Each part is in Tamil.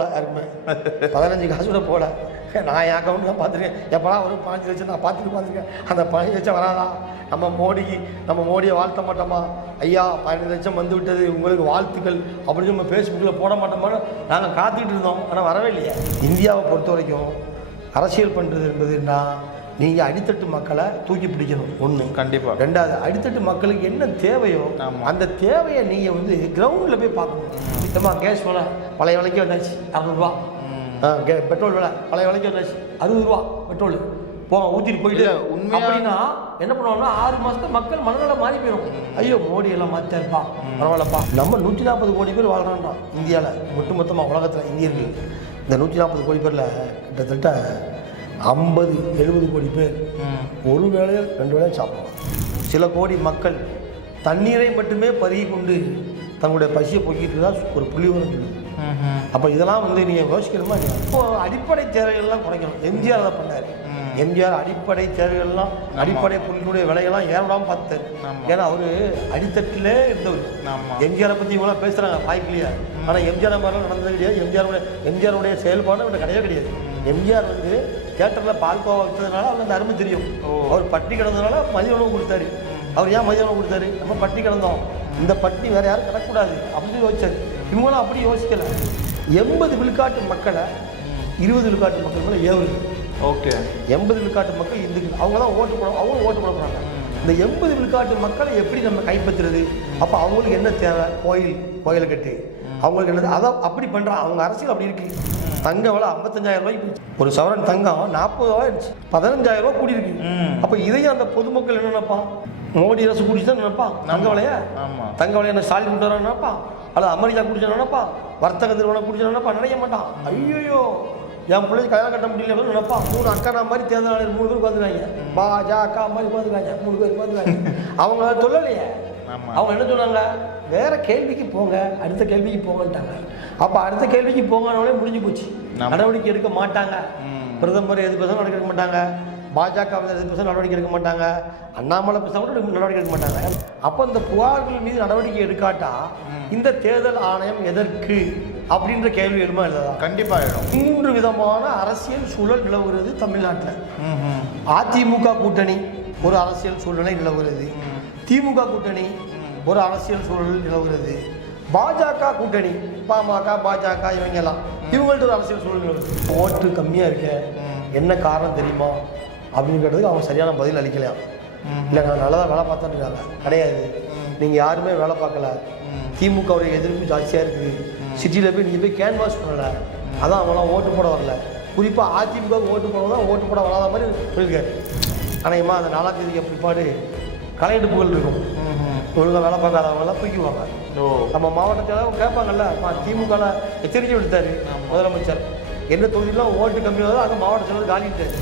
யாருக்குமே 15 காசு கூட போட நான் என் அக்கௌண்ட் தான் பார்த்துருக்கேன். எப்படா ஒரு 15 லட்சம் நான் பார்த்துருக்கேன். அந்த 15 லட்சம் வராதா? நம்ம மோடியை வாழ்த்த மாட்டோமா? ஐயா 15 லட்சம் வந்து விட்டது, உங்களுக்கு வாழ்த்துக்கள் அப்படின்னு நம்ம ஃபேஸ்புக்கில் போட மாட்டோமான்னு நாங்கள் காத்துக்கிட்டு இருந்தோம். ஆனால் வரவே இல்லையா? இந்தியாவை பொறுத்த வரைக்கும் அரசியல் பண்ணுறது என்பதுன்னா நீங்கள் அடித்தட்டு மக்களை தூக்கி பிடிக்கணும். ஒன்று கண்டிப்பாக. ரெண்டாவது, அடித்தட்டு மக்களுக்கு என்ன தேவையோ அந்த தேவையை நீங்கள் வந்து கிரவுண்டில் போய் பார்க்கணும். சுத்தமாக கேஸ் விலை பழைய விலைக்கு வந்தாச்சு 600 பெட்ரோல் விலை பழைய விலைக்கு வந்தாச்சு 60 ரூபா பெட்ரோல் ஊற்றிட்டு போயிட்டு உண்மையா என்ன பண்ணுவாங்கன்னா 6 மாதத்துல மக்கள் மனநலம் மாறி போயிடும். ஐயோ மோடி எல்லாம் மாற்றிருப்பா, பரவாயில்லப்பா. நம்ம 140 கோடி பேர் வாழ்கிறான்டா இந்தியாவில். ஒட்டுமொத்தமாக உலகத்தில் இந்தியர்கள் இந்த 140 கோடி பேரில் கிட்டத்தட்ட 50-70 கோடி பேர் ஒரு வேளையோ 2 வேளையும் சாப்பிடுவாங்க. சில கோடி மக்கள் தண்ணீரை மட்டுமே பருகி கொண்டு தங்களுடைய பசியை போக்கிட்டு தான் ஒரு புள்ளிவரம் சொல்லுது. அப்போ இதெல்லாம் வந்து நீங்கள் யோசிக்கணுமா? இப்போ அடிப்படை தேவைகள்லாம் குறைக்கணும். எம்ஜிஆர் அதை பண்ணார். எம்ஜிஆர் அடிப்படை தேவைகள்லாம் அடிப்படை பொருளுடைய விலையெல்லாம் ஏறவிடாமல் பார்த்தார். ஏன்னா அவர் அடித்தட்டிலே இருந்தவர். எம்ஜிஆரை பற்றி இவங்களாம் பேசுகிறாங்க வாய்க்கலையா? ஆனால் எம்ஜிஆர் மாதிரிலாம் நடந்தது கிடையாது. எம்ஜிஆருடைய செயல்பாடு அவர்கிட்ட கிடையவே கிடையாது. எம்ஜிஆர் வந்து தியேட்டரில் பால்கோவா வச்சதுனால அவருக்கு அந்த அருமை தெரியும். அவர் பட்டி கிடந்ததுனால மதிய உணவு கொடுத்தாரு. அவர் ஏன் மதிய உணவு கொடுத்தாரு? நம்ம பட்டி கிடந்தோம், இந்த பட்டி வேறு யாரும் கிடக்கூடாது அப்படின்னு யோசிச்சார். இவங்களும் அப்படி யோசிக்கலை. 80 விழுக்காட்டு மக்களை 20 விழுக்காட்டு மக்கள் மேலே ஏவுது. ஓகே, 80 விழுக்காட்டு மக்கள் இந்துக்கள், அவங்க தான் ஓட்டு போட, அவங்களும் ஓட்டு போட போகிறாங்க. இந்த 80 விழுக்காட்டு மக்களை எப்படி நம்ம கைப்பற்றுறது? அப்போ அவங்களுக்கு என்ன தேவை? கோயிலை கட்டு அவங்களுக்கு என்ன அதை அப்படி பண்ணுறான். அவங்க அரசியல் அப்படி இருக்கு. தங்க விலை 55,000 ரூபாய்க்கு ஒரு சவரன் தங்கம் 40 ரூபாய் இருந்துச்சு, 15,000 ரூபா கூடி இருக்கு. அப்போ இதையும் அந்த பொதுமக்கள் என்ன நினைப்பான்? மோடி அரசு குடிச்சு தான் நினைப்பான் தங்க விலைய. தங்க விலையை என்ன ஸ்டாலின் கொண்டு வர நினைப்பான், அல்லது அமெரிக்கா குடிச்சா நினைப்பான், வர்த்தக நிறுவனம் குடிச்சா நினைப்பான், நினைக்க மாட்டான். ஐயோ என் பிள்ளைக்கு கல்யாணம் கட்ட முடியல நினைப்பான். 3 அக்கா மாதிரி தேர்தல் ஆணையர் 3 பேர் பார்த்துருக்காங்க. அக்கா மாதிரி பார்த்துருக்காங்க, 3 பேர் பார்த்துருக்காங்க. அவங்க சொல்லலையே. அவங்க என்ன சொன்னாங்க? வேற கேள்விக்கு போங்க, அடுத்த கேள்விக்கு போங்கன்ட்டாங்க. அப்போ அடுத்த கேள்விக்கு போங்கனாலே முடிஞ்சு போச்சு. நடவடிக்கை எடுக்க மாட்டாங்க. பிரதமர் எது பேச நடக்க மாட்டாங்க, பாஜக எது பேச நடவடிக்கை எடுக்க மாட்டாங்க, அண்ணாமலை பேச கூட நடவடிக்கை எடுக்க மாட்டாங்க. அப்போ இந்த புகார்கள் மீது நடவடிக்கை எடுக்காட்டா இந்த தேர்தல் ஆணையம் எதற்கு அப்படின்ற கேள்வி எழுமா இல்லையா? கண்டிப்பாக எழும். 3 விதமான அரசியல் சூழல் நிலவுகிறது தமிழ்நாட்டில். அதிமுக கூட்டணி ஒரு அரசியல் சூழ்நிலை நிலவுகிறது, திமுக கூட்டணி ஒரு அரசியல் சூழல் நிலவுகிறது, பாஜக கூட்டணி பாமக பாஜக இவங்கெல்லாம் இவங்கள்ட்ட ஒரு அரசியல் சூழல் நிலவுகிறது. ஓட்டு கம்மியாக இருக்க என்ன காரணம் தெரியுமா அப்படின்னு கேட்டதுக்கு அவங்க சரியான பதில் அளிக்கலையாம். இல்லை நான் நல்லதாக வேலை பார்த்துட்டு இருக்காங்க. கிடையாது, நீங்கள் யாருமே வேலை பார்க்கல, திமுகவுடைய எதிர்ப்பு ஜாஸ்தியாக இருக்குது, சிட்டியில் போய் நீங்கள் போய் கேன்வாஸ் பண்ணலை, அதான் அவங்களாம் ஓட்டு போட வரல. குறிப்பாக அதிமுக ஓட்டு போட தான் ஓட்டு போட வராத மாதிரி சொல்லியிருக்காரு. அநேகமாக அந்த 4ஆம் தேதிக்கு பிற்பாடு கலையெடுப்புகள் இருக்கும். ஒழுங்காக வேலை பார்க்காதவங்களாம் தூக்கிடுவாங்க. நம்ம மாவட்டத்தில் கேட்பாங்கல்ல, திமுகவில் எச்சரிக்கை விடுத்தார் முதலமைச்சர். எந்த தொகுதியெலாம் ஓட்டு கம்மியாகுதோ அங்கே மாவட்ட செயலர் காலிட்டார்.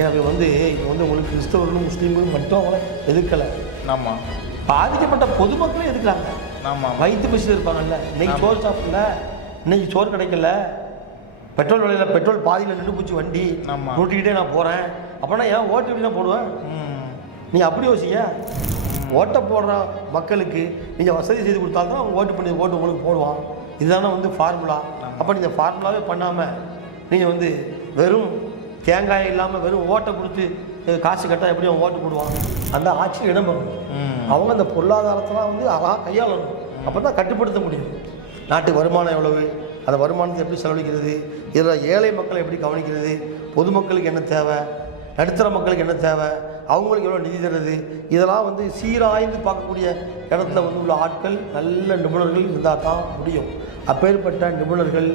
எனக்கு வந்து இப்போ வந்து உங்களுக்கு கிறிஸ்தவர்களும் முஸ்லீம்களும் மட்டும் அவங்கள எதிர்க்கலை. ஆமாம், பாதிக்கப்பட்ட பொதுமக்களும் எதிர்க்கிறாங்க. ஆமாம், வயிற்று பசியில் இருப்பாங்கல்ல, இன்னைக்கு சோறு சாப்பிடல, இன்னைக்கு சோறு கிடைக்கல, பெட்ரோல் விலையில் பெட்ரோல் பாதியில் நின்று போச்சு, வண்டி ஓட்டிக்கிட்டே நான் போகிறேன், அப்படின்னா ஏன் ஓட்டு எப்படி நான் போடுவேன்? நீ அப்படி யோசிக்க. ஓட்டை போடுற மக்களுக்கு நீங்கள் வசதி செய்து கொடுத்தால்தான் அவங்க ஓட்டு உங்களுக்கு போடுவான். இதுதானே வந்து ஃபார்முலா. அப்போ நீங்கள் ஃபார்முலாவே பண்ணாமல் நீங்கள் வந்து வெறும் தேங்காய் இல்லாமல் வெறும் ஓட்டை கொடுத்து காசு கட்டால் எப்படி அவன் ஓட்டு போடுவான்? அந்த ஆட்சியில் இடம் வரும். அவங்க அந்த பொருளாதாரத்தெல்லாம் வந்து அழகாக கையாளணும். அப்போ தான் கட்டுப்படுத்த முடியும். நாட்டுக்கு வருமானம் எவ்வளவு, அந்த வருமானத்தை எப்படி செலவழிக்கிறது, இதில் ஏழை மக்களை எப்படி கவனிக்கிறது, பொதுமக்களுக்கு என்ன தேவை, நடுத்தர மக்களுக்கு என்ன தேவை, அவங்களுக்கு எவ்வளோ நிதி தருது, இதெல்லாம் வந்து சீராய்ந்து பார்க்கக்கூடிய இடத்துல வந்து உள்ள ஆட்கள் நல்ல நிபுணர்கள் இருந்தால் தான் முடியும். அப்பேற்பட்ட நிபுணர்கள்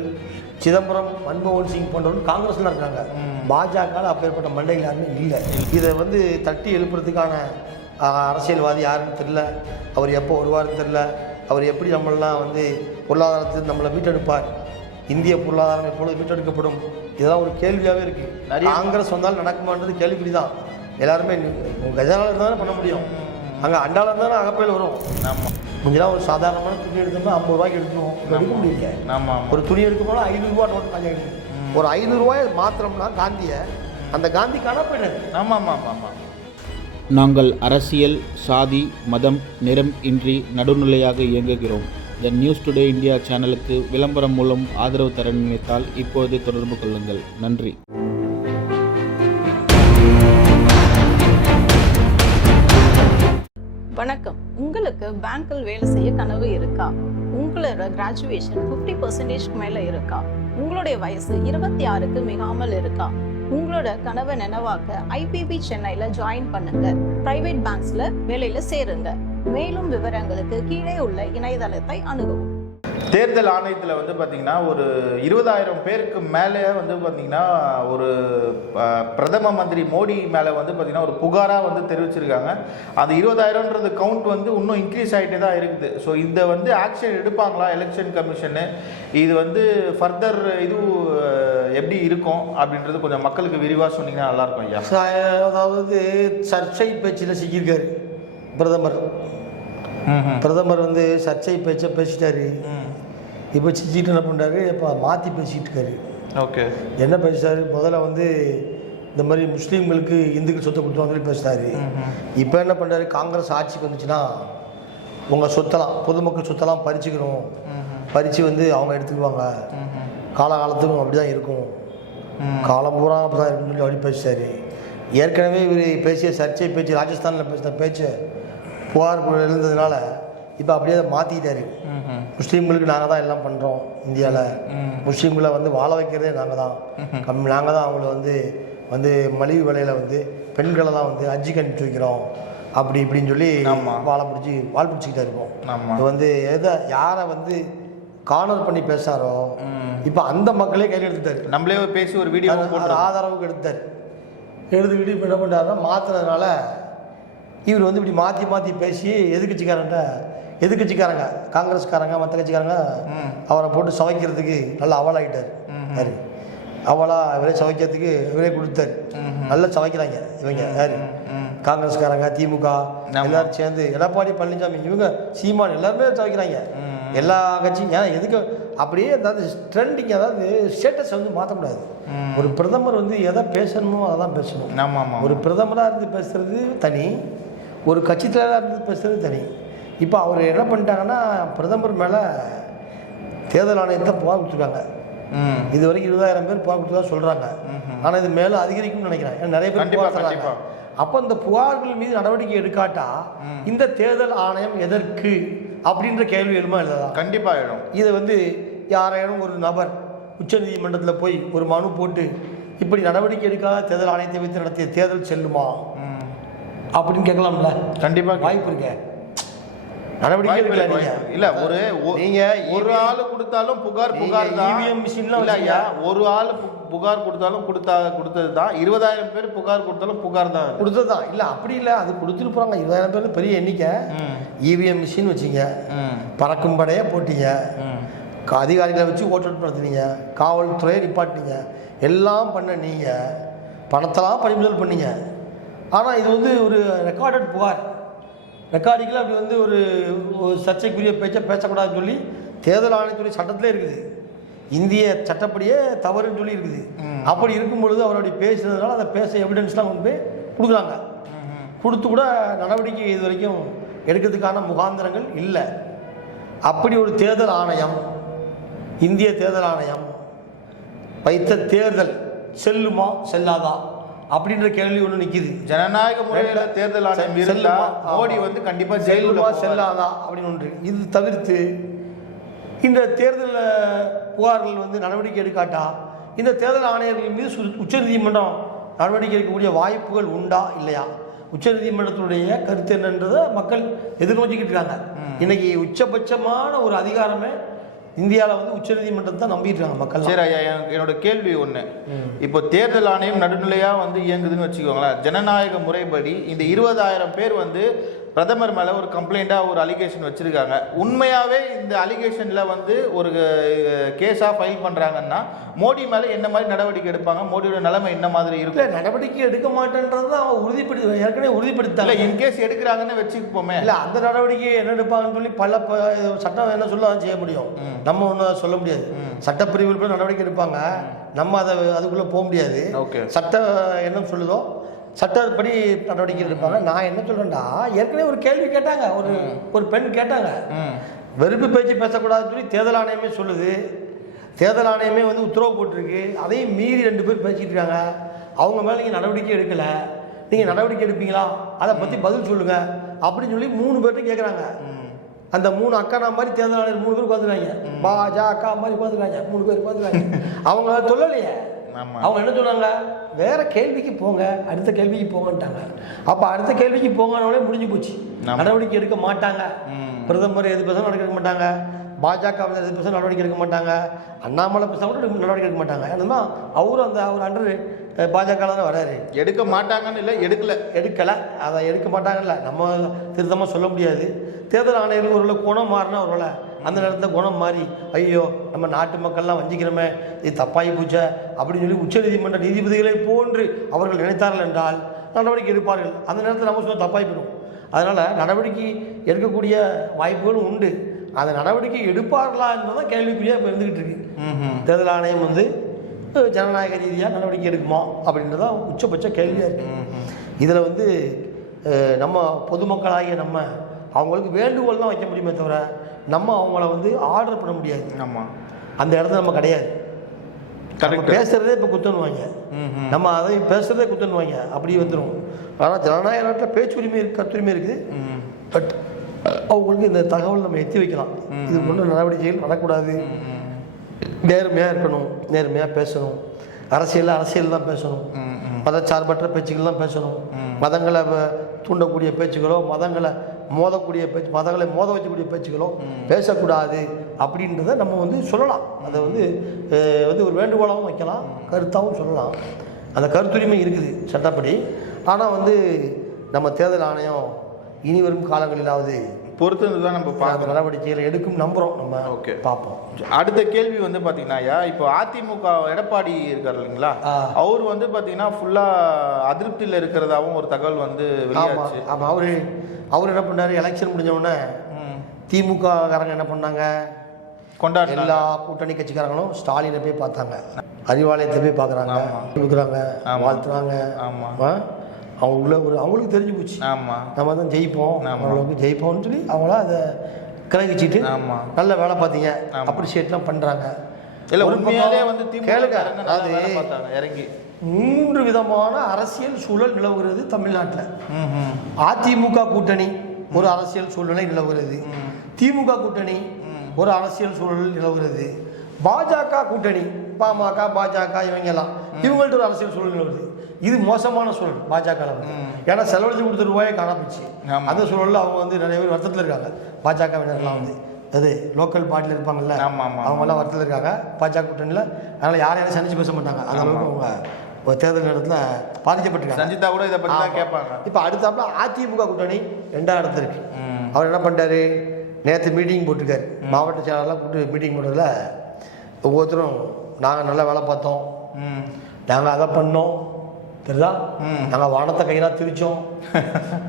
சிதம்பரம், மன்மோகன் சிங் போன்றவர்கள் காங்கிரஸில் இருக்காங்க. பாஜக அப்பேற்பட்ட மண்டைகள் யாருமே இல்லை. இதை வந்து தட்டி எழுப்புறதுக்கான அரசியல்வாதி யாருன்னு தெரில, அவர் எப்போ வருவார்னு தெரில, அவர் எப்படி நம்மளெலாம் வந்து பொருளாதாரத்தில் நம்மளை மீட்டெடுப்பார், இந்திய பொருளாதாரம் எப்பொழுது மீட்டெடுக்கப்படும், இதெல்லாம் ஒரு கேள்வியாகவே இருக்குது. நிறைய காங்கிரஸ் வந்தாலும் நடக்குமான்றது கேள்விப்படி தான். எல்லாருமே கஜானாவில் இருந்தாலும் பண்ண முடியும், அங்கே அண்டாவில் இருந்தாலும் அகப்பையில் வரும். ஆமாம், கொஞ்சம் ஒரு சாதாரணமான துணி எடுத்தோம்னா 50 ரூபாய்க்கு எடுக்கணும், எடுக்க முடியல. ஆமாம், ஒரு துணி எடுக்கும்போது 500 ரூபா நோட்டு காஞ்சி எடுக்கணும். ஒரு 500 ரூபாயை மாத்திரம்னா காந்தியை, அந்த காந்தி காண போயிடுது. ஆமாம் ஆமாம் ஆமாம். நாங்கள் அரசியல், சாதி, மதம், நிறம் இன்றி நடுநிலையாக இயங்குகிறோம். த நியூஸ் டுடே இந்தியா சேனலுக்கு விளம்பரம் மூலம் ஆதரவு தர நினைத்தால் இப்போதே தொடர்பு கொள்ளுங்கள். நன்றி. வணக்கம். உங்களுக்கு பேங்க்கில் வேலை செய்ய கனவு இருக்கா? உங்களோட கிராஜுவேஷன் 50% மேல இருக்கா? உங்களுடைய வயசு 26க்கு மிகாமல் இருக்கா? உங்களோட கனவை நினைவாக்க IPB சென்னையில ஜாயின் பண்ணுங்க. பிரைவேட் பேங்க்ஸ்ல வேலையில சேருங்க. மேலும் விவரங்களுக்கு கீழே உள்ள இணையதளத்தை அணுகவும். தேர்தல் ஆணையத்தில் வந்து பார்த்திங்கன்னா ஒரு 20,000 பேருக்கு மேலே வந்து பார்த்திங்கன்னா ஒரு பிரதம மந்திரி மோடி மேலே வந்து பார்த்திங்கன்னா ஒரு புகாராக வந்து தெரிவிச்சிருக்காங்க. அந்த 20,000ன்றது கவுண்ட் வந்து இன்னும் இன்க்ரீஸ் ஆகிட்டே தான் இருக்குது. ஸோ இதை வந்து ஆக்ஷன் எடுப்பாங்களா எலெக்ஷன் கமிஷனு? இது வந்து ஃபர்தர் இது எப்படி இருக்கும் அப்படின்றது கொஞ்சம் மக்களுக்கு விரிவாக சொன்னீங்கன்னா நல்லாயிருக்கும் ஐயா. அதாவது சர்ச்சை பேச்சில் சிக்கியிருக்காரு பிரதமர் வந்து சர்ச்சை பேச்சை பேசிட்டாரு. இப்போ சிச்சிட்டு என்ன பண்ணுறாரு, இப்போ மாற்றி பேசிக்கிட்டு இருக்காரு. ஓகே, என்ன பேசிட்டாரு? முதல்ல வந்து இந்த மாதிரி முஸ்லீம்களுக்கு இந்துக்கள் சொத்தை கொடுத்துருவாங்க சொல்லி பேசிட்டாரு. இப்போ என்ன பண்ணுறாரு, காங்கிரஸ் ஆட்சிக்கு வந்துச்சுன்னா உங்கள் சொத்தெல்லாம் பொதுமக்கள் சொத்தெல்லாம் பறிச்சுக்கணும், பறித்து வந்து அவங்க எடுத்துக்குவாங்க, காலகாலத்துக்கும் அப்படி தான் இருக்கும், காலம் பூரா அப்படி தான் இருக்குன்னு சொல்லி அப்படி பேசிட்டாரு. ஏற்கனவே இவர் பேசிய சர்ச்சை பேச்சு, ராஜஸ்தானில் பேசின பேச்சு புகார் எழுந்ததுனால இப்போ அப்படியே அதை மாற்றிக்கிட்டாரு. முஸ்லீம்களுக்கு நாங்கள் தான் எல்லாம் பண்ணுறோம், இந்தியாவில் முஸ்லீம்களை வந்து வாழ வைக்கிறதே நாங்கள் தான், நாங்கள் தான் அவங்கள வந்து வந்து மலிவு விலையில் வந்து பெண்களெல்லாம் வந்து ஹஜ்ஜுக்கு அனுப்பிச்சு வைக்கிறோம் அப்படி இப்படின்னு சொல்லி வாழ் பிடிச்சிக்கிட்டே இருப்போம். இது வந்து யாரை வந்து கார்னர் பண்ணி பேசாரோ இப்போ அந்த மக்களே கையில் எடுத்துட்டாரு. நம்மளே பேசி ஒரு வீடியோ ஆதரவுக்கு எடுத்துக்கிட்டு இப்போ என்ன பண்ணுறாருன்னா மாற்றினதுனால இவர் வந்து இப்படி மாற்றி பேசி எதிர்கட்சிக்காரங்க காங்கிரஸ்காரங்க மற்ற கட்சிக்காரங்க அவரை போட்டு சவைக்கிறதுக்கு நல்லா அவலாகிட்டார். யாரு அவளாக இவரே சவைக்கிறதுக்கு இவரே கொடுத்தாரு. நல்லா சவைக்கிறாங்க இவங்க யாரு காங்கிரஸ்காரங்க, திமுக எல்லாரும் சேர்ந்து, எடப்பாடி பழனிசாமி, இவங்க சீமான் எல்லாருமே சவைக்கிறாங்க எல்லா கட்சியும். ஏன்னா எதுக்கு அப்படியே அதாவது ட்ரெண்டிங், அதாவது ஸ்டேட்டஸ் வந்து மாற்றக்கூடாது. ஒரு பிரதமர் வந்து எதை பேசணுமோ அதை தான் பேசணும். ஒரு பிரதமராக இருந்து பேசுறது தனி, ஒரு கட்சி தலைவராக இருந்து பேசுறது தனி. இப்போ அவர் என்ன பண்ணிட்டாங்கன்னா பிரதமர் மேலே தேர்தல் ஆணையத்தை புகார் கொடுத்துருக்காங்க. இது வரைக்கும் 20,000 பேர் புகார் கொடுத்ததா சொல்கிறாங்க. ஆனால் இது மேலே அதிகரிக்கும்னு நினைக்கிறேன். ஏன்னா நிறைய பேர் புகார் சொல்கிறாங்க. அப்போ இந்த புகார்கள் மீது நடவடிக்கை எடுக்காட்டா இந்த தேர்தல் ஆணையம் எதற்கு அப்படின்ற கேள்வி எழுமா இல்லைதா? கண்டிப்பாக எழும். இதை வந்து யாரேனும் ஒரு நபர் உச்சநீதிமன்றத்தில் போய் ஒரு மனு போட்டு இப்படி நடவடிக்கை எடுக்காத தேர்தல் ஆணையத்தை வைத்து நடத்திய தேர்தல் செல்லுமா அப்படின்னு கேட்கலாம்ல? கண்டிப்பாக வாய்ப்பு இருக்கு. நடவடிக்கை இல்ல, ஒரு ஆளு கொடுத்தாலும் புகார் தான். EVM மிஷின்லாம் இல்லையா, ஒரு ஆள் புகார் கொடுத்தாலும் கொடுத்தது தான். 20,000 பேர் புகார் கொடுத்தாலும் புகார் தான் கொடுத்தது தான். இல்லை அப்படி இல்லை, அது கொடுத்துட்டு போகிறாங்க. 20,000 பேர் பெரிய எண்ணிக்கை. EVM மிஷின் வச்சிங்க, பறக்கும் படையை போட்டீங்க, அதிகாரிகளை வச்சு ஓட்டு நடத்துனீங்க, காவல்துறையை நிப்பாட்டினீங்க, எல்லாம் பண்ண நீங்கள் பணத்தெல்லாம் பறிமுதல் பண்ணீங்க. ஆனால் இது வந்து ஒரு ரெக்கார்டட் புகார். ரெக்கார்டிங்கில் அப்படி வந்து ஒரு சர்ச்சைக்குரிய பேசக்கூடாதுன்னு சொல்லி தேர்தல் ஆணையத்துடைய சட்டத்திலே இருக்குது. இந்திய சட்டப்படியே தவறுன்னு சொல்லி இருக்குது. அப்படி இருக்கும் பொழுது அவருடைய பேசுனதுனால அதை பேச எவிடன்ஸ்லாம் கொண்டு போய் கொடுக்குறாங்க. கொடுத்து கூட நடவடிக்கை இது வரைக்கும் எடுக்கிறதுக்கான முகாந்திரங்கள் இல்லை. அப்படி ஒரு தேர்தல் ஆணையம், இந்திய தேர்தல் ஆணையம் வைத்த தேர்தல் செல்லுமா செல்லாதா அப்படின்ற கேள்வி ஒன்று நிற்கிது. ஜனநாயக முறையில் தேர்தல் ஆணையம் செல்லுமா, மோடி வந்து கண்டிப்பாக செல்லுமா செல்லாதா அப்படின்னு ஒன்று. இது தவிர்த்து இந்த தேர்தல் புகார்கள் வந்து நடவடிக்கை எடுக்காட்டா இந்த தேர்தல் ஆணையர்கள் மீது உச்சநீதிமன்றம் நடவடிக்கை எடுக்கக்கூடிய வாய்ப்புகள் உண்டா இல்லையா? உச்சநீதிமன்றத்தினுடைய கருத்து என்னன்றதை மக்கள் எதிர்நோக்கிக்கிட்டு இருக்காங்க. இன்னைக்கு உச்சபட்சமான ஒரு அதிகாரமே இந்தியாவில் வந்து உச்சநீதிமன்றத்தை தான் நம்பிட்டு இருக்காங்க மக்கள். சரி ஐயா, என்னோட கேள்வி ஒன்று. இப்போ தேர்தல் ஆணையம் நடுநிலையாக வந்து இயங்குதுன்னு வச்சுக்கோங்களேன். ஜனநாயக முறைப்படி இந்த 20,000 பேர் வந்து பிரதமர் மேலே ஒரு கம்ப்ளைண்ட்டாக ஒரு அலிகேஷன் வச்சுருக்காங்க. உண்மையாகவே இந்த அலிகேஷனில் வந்து ஒரு கேஸாக ஃபைல் பண்ணுறாங்கன்னா மோடி மேலே என்ன மாதிரி நடவடிக்கை எடுப்பாங்க? மோடியோட நிலைமை என்ன மாதிரி இருக்கும்? நடவடிக்கை எடுக்க மாட்டேன்றது அவங்க ஏற்கனவே உறுதிப்படுத்தாங்க. இன்கேஸ் எடுக்கிறாங்கன்னு வச்சுப்போமே, இல்லை அந்த நடவடிக்கை என்ன எடுப்பாங்கன்னு சொல்லி பல சட்டம் என்ன சொல்ல செய்ய முடியும், நம்ம ஒன்றும் சொல்ல முடியாது. சட்டப்பிரிவுகள் நடவடிக்கை எடுப்பாங்க, நம்ம அதுக்குள்ளே போக முடியாது. சட்டம் என்ன சொல்லுதோ சட்டப்படி நடவடிக்கை எடுப்பாங்க. நான் என்ன சொல்கிறேன்டா, ஏற்கனவே ஒரு கேள்வி கேட்டாங்க, ஒரு பெண் கேட்டாங்க, வெறுப்பு பேச்சு பேசக்கூடாதுன்னு சொல்லி தேர்தல் ஆணையமே சொல்லுது. தேர்தல் ஆணையமே வந்து உத்தரவு போட்டிருக்கு. அதையும் மீறி 2 பேர் பேசிக்கிட்டு இருக்காங்க. அவங்க மேலே நீங்கள் நடவடிக்கை எடுக்கலை. நீங்கள் நடவடிக்கை எடுப்பீங்களா, அதை பற்றி பதில் சொல்லுங்கள் அப்படின்னு சொல்லி 3 பேர்கிட்ட கேட்குறாங்க. அந்த 3 அக்கா மாதிரி தேர்தல் ஆணையர் 3 பேர் உட்காந்துருக்காங்க. பாஜா அக்கா மாதிரி உட்காந்துருக்காங்க. 3 பேர் உட்காந்துருக்காங்க. அவங்க சொல்லலையே. அவங்க என்ன சொன்னாங்க, வேற கேள்விக்கு போங்க, அடுத்த கேள்விக்கு போங்கன்ட்டாங்க. அப்போ அடுத்த கேள்விக்கு போங்கனாலே முடிஞ்சு போச்சு. நடவடிக்கை எடுக்க மாட்டாங்க. பிரதமர் எது பேச நடக்க மாட்டாங்க, பாஜக எது பேச நடவடிக்கை எடுக்க மாட்டாங்க, அண்ணாமலை பேச கூட நடவடிக்கை எடுக்க மாட்டாங்க. ஏன்னா அவர் அண்டர் பாஜக தான் வராரு. எடுக்க மாட்டாங்கன்னு இல்லை, எடுக்கலை. அதை எடுக்க மாட்டாங்கல்ல, நம்ம திருத்தமாக சொல்ல முடியாது. தேர்தல் ஆணையர்கள் ஒருவேளை குணம் மாறினா ஒருவேளை அந்த நேரத்தில் குணம் மாறி ஐயோ நம்ம நாட்டு மக்கள்லாம் வஞ்சிக்கிறோமே, இது தப்பாகி போச்ச அப்படின்னு சொல்லி உச்சநீதிமன்ற நீதிபதிகளை போன்று அவர்கள் நினைத்தார்கள் என்றால் நடவடிக்கை எடுப்பார்கள். அந்த நேரத்தில் நம்ம சொல்ல தப்பாகி போயிடும். அதனால் நடவடிக்கை எடுக்கக்கூடிய வாய்ப்புகளும் உண்டு. அந்த நடவடிக்கை எடுப்பார்களா என்பதுதான் கேள்விக்குறியாக இப்போ இருந்துக்கிட்டு இருக்கு. தேர்தல் ஆணையம் வந்து ஜனநாயக ரீதியாக நடவடிக்கை எடுக்குமா அப்படின்றதான் உச்சபட்ச கேள்வியாக இருக்குது. இதில் வந்து நம்ம பொதுமக்களாகிய நம்ம அவங்களுக்கு வேண்டுகோள் தான் வைக்க முடியுமே தவிர நம்ம அவங்கள வந்து ஆர்டர் பண்ண முடியாது. அந்த இடத்துல நம்ம கிடையாது. பேசுகிறதே இப்போ குத்தணுவாங்க, நம்ம அதை பேசுகிறதே குத்தணுவாங்க, அப்படி வந்துடும். ஆனால் ஜனநாயக நாட்டில் பேச்சுரிமை இருக்குது, கருத்துரிமை இருக்குது. பட் அவங்களுக்கு இந்த தகவல் நம்ம எத்தி வைக்கலாம். இது ஒன்றும் நடவடிக்கைகள் வரக்கூடாது, நேர்மையாக இருக்கணும், நேர்மையாக பேசணும், அரசியல் தான் பேசணும், மதச்சார்பற்ற பேச்சுக்கள் தான் பேசணும். மதங்களை தூண்டக்கூடிய பேச்சுகளோ, மதங்களை மோதக்கூடிய பேச்சு, மதங்களை மோத வைக்கக்கூடிய பேச்சுகளோ பேசக்கூடாது அப்படின்றத நம்ம வந்து சொல்லலாம். அதை வந்து ஒரு வேண்டுகோளாகவும் வைக்கலாம், கருத்தாகவும் சொல்லலாம். அந்த கருத்துரிமை இருக்குது சட்டப்படி. ஆனால் வந்து நம்ம தேர்தல் ஆணையம் இனி வரும் காலங்களிலாவது பொறுத்து தான் நம்ம பார்க்குற நடவடிக்கைகளை எடுக்கும் நம்புகிறோம். நம்ம பார்ப்போம். அடுத்த கேள்வி வந்து பார்த்தீங்கன்னா, இப்போ அதிமுக எடப்பாடி இருக்கார் இல்லைங்களா, அவர் வந்து பார்த்தீங்கன்னா ஃபுல்லாக அதிருப்தியில் இருக்கிறதாகவும் ஒரு தகவல் வந்து வெளியாச்சு. ஆமாம், அவர் என்ன பண்ணார், எலெக்ஷன் முடிஞ்ச உடனே திமுக காரங்க என்ன பண்ணாங்க, கொண்டாடி எல்லா கூட்டணி கட்சிக்காரங்களும் ஸ்டாலினை போய் பார்த்தாங்க, அறிவாலயத்தை போய் பார்க்குறாங்க, கொடுக்குறாங்க, வாழ்த்துறாங்க. ஆமாம், அவங்களுக்கு தெரிஞ்சு போச்சு, நம்ம தான் ஜெயிப்போம், அவங்களுக்கு ஜெயிப்போம்னு சொல்லி அவங்களா அதை கிரகிச்சிட்டு நல்ல வேலை பார்த்தீங்க அப்ரிஷியேட்லாம் பண்ணுறாங்க. இல்லை உண்மையாலே வந்து கேளுங்க, அது இறங்கி 3 விதமான அரசியல் சூழல் நிலவுகிறது தமிழ்நாட்டில். அதிமுக கூட்டணி ஒரு அரசியல் சூழ்நிலை நிலவுகிறது, திமுக கூட்டணி ஒரு அரசியல் சூழல் நிலவுகிறது, பாஜக கூட்டணி பாமக பாஜக இவங்கள்ட்ட ஒரு அரசியல் சூழல் நிலவுறது. இது மோசமான சூழல் பாஜக. ஏன்னா செலவழிச்சு கொடுத்த ரூபாயை காணாமச்சு. அந்த சூழலில் அவங்க வந்து நிறைய பேர் வருத்தத்தில் இருக்காங்க. பாஜக வினர்லாம் வந்து அது லோக்கல் பார்ட்டியில் இருப்பாங்கல்ல, அவங்கெல்லாம் வருத்தத்தில் இருக்காங்க பாஜக கூட்டணியில். அதனால் யாரையும் சந்திச்சு பேச மாட்டாங்க. அந்த அளவுக்கு அவங்க ஒரு தேர்தல் நேரத்தில் பாதிக்கப்பட்டிருக்காங்க. சஞ்சிதா கூட இதை பற்றி தான் கேட்பாங்க. இப்போ அடுத்தாப்புல அதிமுக கூட்டணி 2ஆம் இடத்துல இருக்கு. அவர் என்ன பண்ணிட்டாரு, நேற்று மீட்டிங் போட்டிருக்காரு, மாவட்ட செயலாளர்லாம் கூப்பிட்டு மீட்டிங் போட்டதில் ஒவ்வொருத்தரும் நாங்கள் நல்லா வேலை பார்த்தோம், நாங்கள் அதை பண்ணோம் தெரியுதா, நாங்கள் வானத்தை கையெல்லாம் திரிச்சோம்,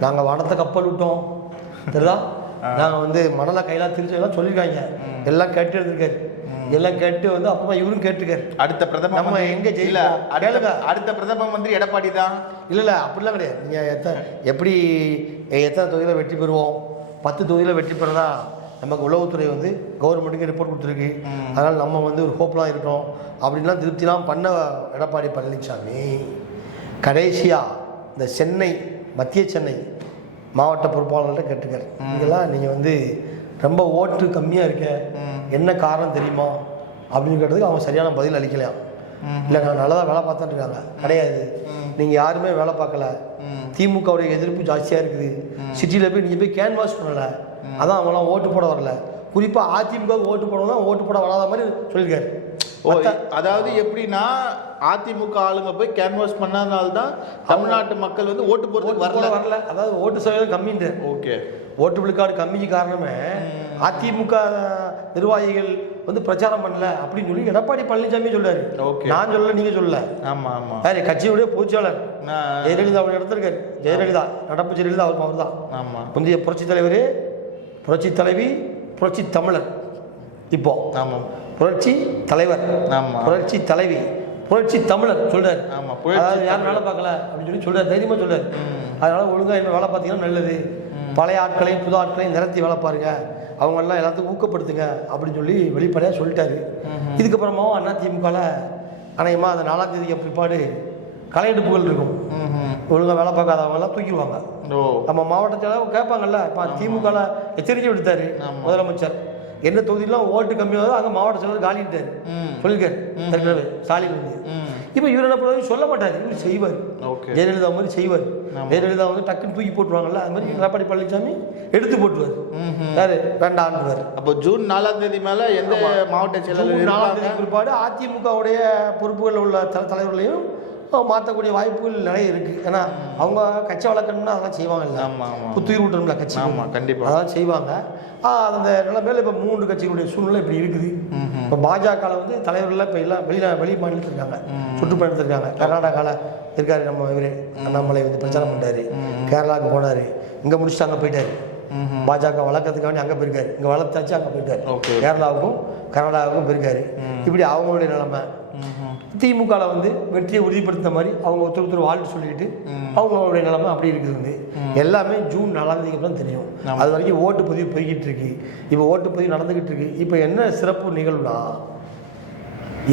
நாங்கள் வானத்தை கப்பல் விட்டோம் தெரியுதா, நாங்கள் வந்து மணலை கையெல்லாம் திரிச்சோம் எல்லாம் சொல்லியிருக்காங்க. எல்லாம் கேட்டு எடுத்துருக்காரு. எல்லாம் கேட்டு வந்து அப்புறமா இவரும் கேட்டுருக்காரு, அடுத்த பிரதம நம்ம எங்கே ஜெயில அடுத்த பிரதம மந்திரி எடப்பாடி தான். இல்லை அப்படிலாம் கிடையாது. நீங்கள் எப்படி எத்தனை தொகுதியில் வெற்றி பெறுவோம், 10 தொகுதியில் வெற்றி பெறதா நமக்கு உளவுத்துறை வந்து கவர்மெண்ட்டுக்கு ரிப்போர்ட் கொடுத்துருக்கு. அதனால் நம்ம வந்து ஒரு ஹோப்லாம் இருக்கோம் அப்படின்லாம் திருப்திலாம் பண்ண எடப்பாடி பழனிசாமி கடைசியாக இந்த சென்னை மத்திய சென்னை மாவட்ட பொறுப்பாளர்கள்ட்ட கேட்டுக்காரு, இதெல்லாம் நீங்கள் வந்து ரொம்ப ஓட்டு கம்மியாக இருக்க, என்ன காரணம் தெரியுமா அப்படின்னு கேட்டதுக்கு அவங்க சரியான பதில் அளிக்கலையாம். இல்லை நான் நல்லதாக வேலை பார்த்துட்டு இருக்காங்க, கிடையாது நீங்கள் யாருமே வேலை பார்க்கல, திமுகவுடைய எதிர்ப்பு ஜாஸ்தியாக இருக்குது, சிட்டியில் போய் நீங்கள் போய் கேன்வாஸ் பண்ணலை, அதான் அவங்களாம் ஓட்டு போட வரல, குறிப்பாக அதிமுக ஓட்டு போடணும், ஓட்டு போட வராத மாதிரி சொல்லியிருக்காரு. அதாவது எப்படின்னா அதிமுக ஆளுங்க போய் கேன்வாஸ் பண்ணாதனால்தான் தமிழ்நாட்டு மக்கள் வந்து ஓட்டு போடுறதுக்கு வரல. அதாவது ஓட்டு சதவீதம் கம்மின்ற ஓட்டு விழுக்காடு கம்மிக்கு காரணமே அதிமுக நிர்வாகிகள் வந்து பிரச்சாரம் பண்ணல அப்படின்னு சொல்லி எடப்பாடி பழனிசாமி சொல்றாரு. நான் சொல்லல, நீங்க சொல்லல. கட்சியுடைய பொதுச்செயலாளர் ஜெயலலிதா அவர் இடத்திருக்காரு. ஜெயலலிதா நடப்பு ஜெயலலிதா அவர் தான். முந்தைய புரட்சி தலைவர், புரட்சி தலைவி, புரட்சி தமிழர், இப்போ புரட்சி தலைவர், புரட்சி தலைவி, புரட்சி தமிழர் சொல்றாரு. யாரும் வேலை பார்க்கல அப்படின்னு சொல்லி சொல்றாரு, தைரியமா சொல்றாரு. அதனால ஒழுங்கா என்ன வேலை பார்த்தீங்கன்னா நல்லது, பழைய ஆட்களையும் புது ஆட்களையும் நிறுத்தி வேலை பாருங்க அவங்கெல்லாம் எல்லாத்துக்கும் ஊக்கப்படுத்துங்க அப்படின்னு சொல்லி வெளிப்படையாக சொல்லிட்டாரு. இதுக்கப்புறமாவும் அண்ணா திமுகவில் அநேகமாக அந்த 4ஆம் தேதிக்கு பிற்பாடு கலையெடுப்புகள் இருக்கும். ஒழுங்காக வேலை பார்க்காதவங்கெல்லாம் தூக்கிடுவாங்க. நம்ம மாவட்டத்தில் கேட்பாங்கல்ல, இப்போ திமுகவில் எச்சரிக்கை விடுத்தாரு முதலமைச்சர், என்ன தொகுதியெல்லாம் ஓட்டு கம்மியாகுதோ அங்கே மாவட்ட செயலர் காலிட்டார் சொல்லிருக்காரு ஏற்கனவே ஸ்டாலின் வந்து. இப்போ இவர் என்ன பண்ணுவாரு, சொல்ல மாட்டார், இவர் செய்வார். ஜெயலலிதா மாதிரி செய்வார். ஜெயலலிதா வந்து டக்குன்னு தூக்கி போட்டுருவாங்கல்ல, அது மாதிரி எடப்பாடி பழனிசாமி எடுத்து போட்டுருவார். யாரு வேண்டான்றார். அப்போ ஜூன் 4ஆம் தேதி மேலே எந்த மாவட்ட செயலர் 4ஆம் தேதி பிற்பாடு அதிமுகவுடைய பொறுப்புகளில் உள்ள தலைவர்களையும் மாற்றக்கூடிய வாய்ப்புகள் நிறைய இருக்குது. ஏன்னா அவங்க கட்சி வளர்க்கணும்னா அதெல்லாம் செய்வாங்க இல்லை, புத்துயிர் விட்டணும்ல கட்சி. கண்டிப்பாக அதெல்லாம் செய்வாங்க. அந்த நிலைமையில் இப்போ 3 கட்சிகளுடைய சூழ்நிலை இப்படி இருக்குது. இப்போ பாஜகவில் வந்து தலைவர்கள் இப்போ எல்லாம் வெளி மாநிலத்தில் இருக்காங்க, சுற்றுப்பயணத்தில் இருக்காங்க. கர்நாடகாவில் இருக்காரு நம்ம இவர் அண்ணாமலை வந்து பிரச்சாரம் பண்ணுறாரு. கேரளாவுக்கு போனார், இங்கே முடிச்சுட்டு அங்கே போயிட்டார். பாஜக வளர்க்கறதுக்காண்டி அங்கே போயிருக்காரு, இங்கே வளர்த்தாச்சு அங்கே போயிருக்காரு. கேரளாவுக்கும் கர்நாடகாவுக்கும் போயிருக்காரு. இப்படி அவங்களுடைய நிலைமை. திமுகவில் வந்து வெற்றியை உறுதிப்படுத்த மாதிரி அவங்க ஒருத்தர் வாழ்த்து சொல்லிட்டு அவங்களுடைய நிலைமை அப்படி இருக்குது. வந்து எல்லாமே ஜூன் 4ஆம் தேதிக்கு தான் தெரியும். அது வரைக்கும் ஓட்டு பதிவு போய்கிட்டு இருக்கு. இப்போ ஓட்டு பதிவு நடந்துகிட்டு இருக்கு. இப்போ என்ன சிறப்பு நிகழ்வுனா,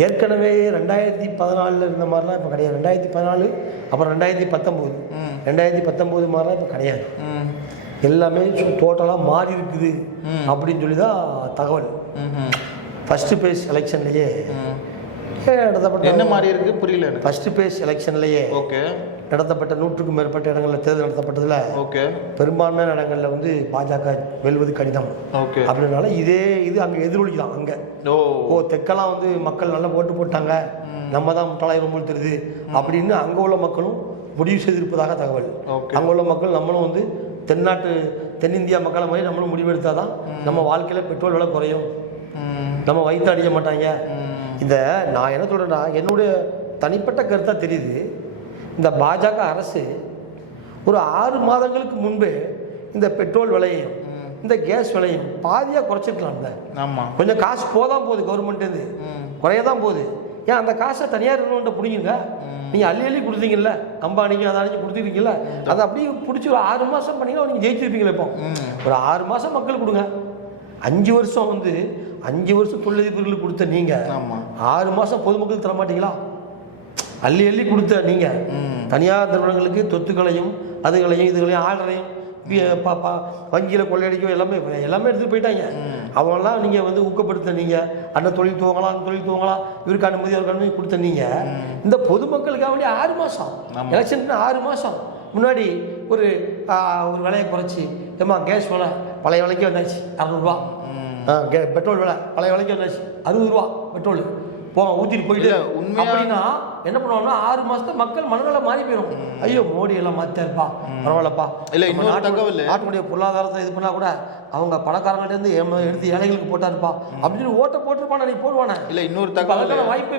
ஏற்கனவே 2014 இருந்த மாதிரிலாம் இப்போ கிடையாது. 2014 அப்புறம் 2019 மாதிரிலாம் இப்போ கிடையாது. எல்லாமே டோட்டலாக மாறி இருக்குது அப்படின்னு சொல்லி தான் தகவல். ஃபர்ஸ்ட் பேஸ் எலெக்ஷன்லேயே நடத்தப்பட்ட என்ன மாதிரி இருக்கு புரியல. ஃபர்ஸ்ட் பேஸ் எலெக்ஷன்லேயே நடத்தப்பட்ட 100க்கும் மேற்பட்ட இடங்களில் தேர்தல் நடத்தப்பட்டதில் பெரும்பான்மையான இடங்களில் வந்து பாஜக வெல்வது கடிதம் அப்படின்னால இது அங்கே எதிரொலிக்கலாம். அங்கே தெற்கெல்லாம் வந்து மக்கள் நல்லா ஓட்டு போட்டாங்க, நம்ம தான் முட்டாளாயிரம் போல் தெரியுது அப்படின்னு அங்கே உள்ள மக்களும் முடிவு செய்திருப்பதாக தகவல். அங்கே உள்ள மக்கள் நம்மளும் வந்து தென்னிந்தியா மக்களை மாதிரி நம்மளும் முடிவெடுத்தால் தான் நம்ம வாழ்க்கையில் பெட்ரோல் விலை குறையும், நம்ம வயிற்று அடிக்க மாட்டாங்க. இதை நான் என்ன சொல்கிறேன்னா, என்னுடைய தனிப்பட்ட கருத்தாக தெரியுது, இந்த பாஜக அரசு ஒரு 6 மாதங்களுக்கு முன்பே இந்த பெட்ரோல் விலையையும் இந்த கேஸ் விலையும் பாதியாக குறைச்சிருக்கலாம்ல. ஆமாம், கொஞ்சம் காசு போதான் போகுது கவர்மெண்ட்டு, குறையதான் போகுது. ஏன் அந்த காசை தனியார் நிறுவனத்தை பிடிங்க, நீங்கள் அள்ளி கொடுத்தீங்கல்ல, அம்பானிக்கு அதை அழிஞ்சு கொடுத்துருக்கீங்களா, அதை அப்படியே பிடிச்சி ஒரு 6 மாதம் பண்ணிங்கன்னா நீங்கள் ஜெயிச்சிருப்பீங்களா. இப்போ ஒரு 6 மாதம் மக்கள் கொடுங்க. 5 வருஷம் வந்து 5 வருஷம் தொழிலதிபர்களுக்கு கொடுத்த நீங்கள் 6 மாதம் பொதுமக்கள் தர மாட்டீங்களா? அள்ளி கொடுத்த நீங்கள் தனியார் நிறுவனங்களுக்கு சொத்துக்களையும் இதுகளையும் ஆர்டரையும் வங்கியில் கொள்ளையடிக்கும் எல்லாமே எடுத்துகிட்டு போயிட்டாங்க. அவங்களாம் நீங்கள் வந்து ஊக்கப்படுத்த நீங்கள் அந்த தொழில் துவங்கலாம் இவருக்கு அனுமதி அவருக்கு அனுமதி கொடுத்த நீங்கள் இந்த பொதுமக்களுக்காக வேண்டிய 6 மாதம் எலெக்ஷன் 6 மாதம் முன்னாடி ஒரு விலையை குறைச்சி, ஏமா கேஸ் விலை பழைய விலைக்கு வந்தாச்சு 600 ரூபா, பெட்ரோல் விலை பழைய விலைக்கு வந்தாச்சு 60 ரூபா பெட்ரோல் ஊற்றிட்டு போயிட்டு உண்மையா என்ன பண்ணுவாங்கன்னா 6 மாசத்துல மக்கள் மனநல மாறி போயிடும். ஐயோ மோடி எல்லாம் மாத்தா இருப்பா, பரவாயில்லப்பா. இல்ல இன்னொரு தகவல், நாட்டுடைய பொருளாதாரத்தை இது பண்ணா கூட அவங்க பணக்காரங்கிட்ட இருந்து எடுத்து ஏழைகளுக்கு போட்டாருப்பா அப்படின்னு ஓட்ட போட்டுருப்பான நீ போடுவானே. இல்ல இன்னொரு தகவல் வாய்ப்பு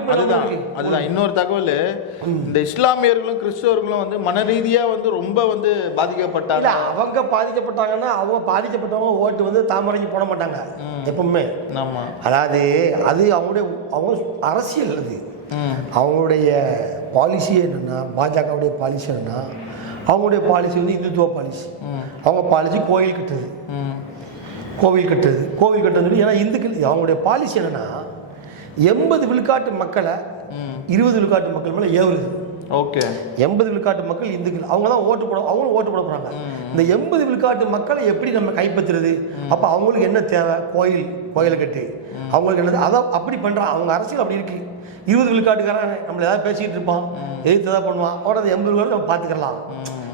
அதுதான் இன்னொரு தகவல், இந்த இஸ்லாமியர்களும் கிறிஸ்தவர்களும் வந்து மன ரீதியா வந்து ரொம்ப வந்து பாதிக்கப்பட்டாங்க. அவங்க பாதிக்கப்பட்டாங்கன்னா அவங்க பாதிக்கப்பட்டவங்க ஓட்டு வந்து தாமரைக்கு போட மாட்டாங்க எப்பவுமே. அதாவது அது அவங்க அரசியல், அது அவங்களுடைய பாலிசி என்னன்னா, பாஜகவுடைய பாலிசி என்னன்னா, அவங்களுடைய பாலிசி வந்து இந்துத்துவ பாலிசி. அவங்க பாலிசி கோவில் கட்டுறது சொல்லி. ஏன்னா இந்துக்கள் அவங்களுடைய பாலிசி என்னன்னா 80 விழுக்காட்டு மக்களை 20 விழுக்காட்டு மக்கள் மேலே ஏவுறது. 80 விழுக்காட்டு மக்கள் இந்துக்கள், அவங்க தான் அவங்களும் ஓட்டு போட போகிறாங்க. இந்த 80 விழுக்காட்டு மக்களை எப்படி நம்ம கைப்பற்றுறது? அப்போ அவங்களுக்கு என்ன தேவை? கோயிலை கட்டு அவங்களுக்கு என்ன, அதான் அப்படி பண்ணுறான் அவங்க அரசியல் அப்படி இருக்குது. 20 விழுக்காட்டுக்காரன் நம்மளை ஏதாவது பேசிக்கிட்டு இருப்பான், எதிர்த்து தான் பண்ணுவான். அவரோட 80 விழுக்காடு நம்ம பார்த்துக்கலாம்.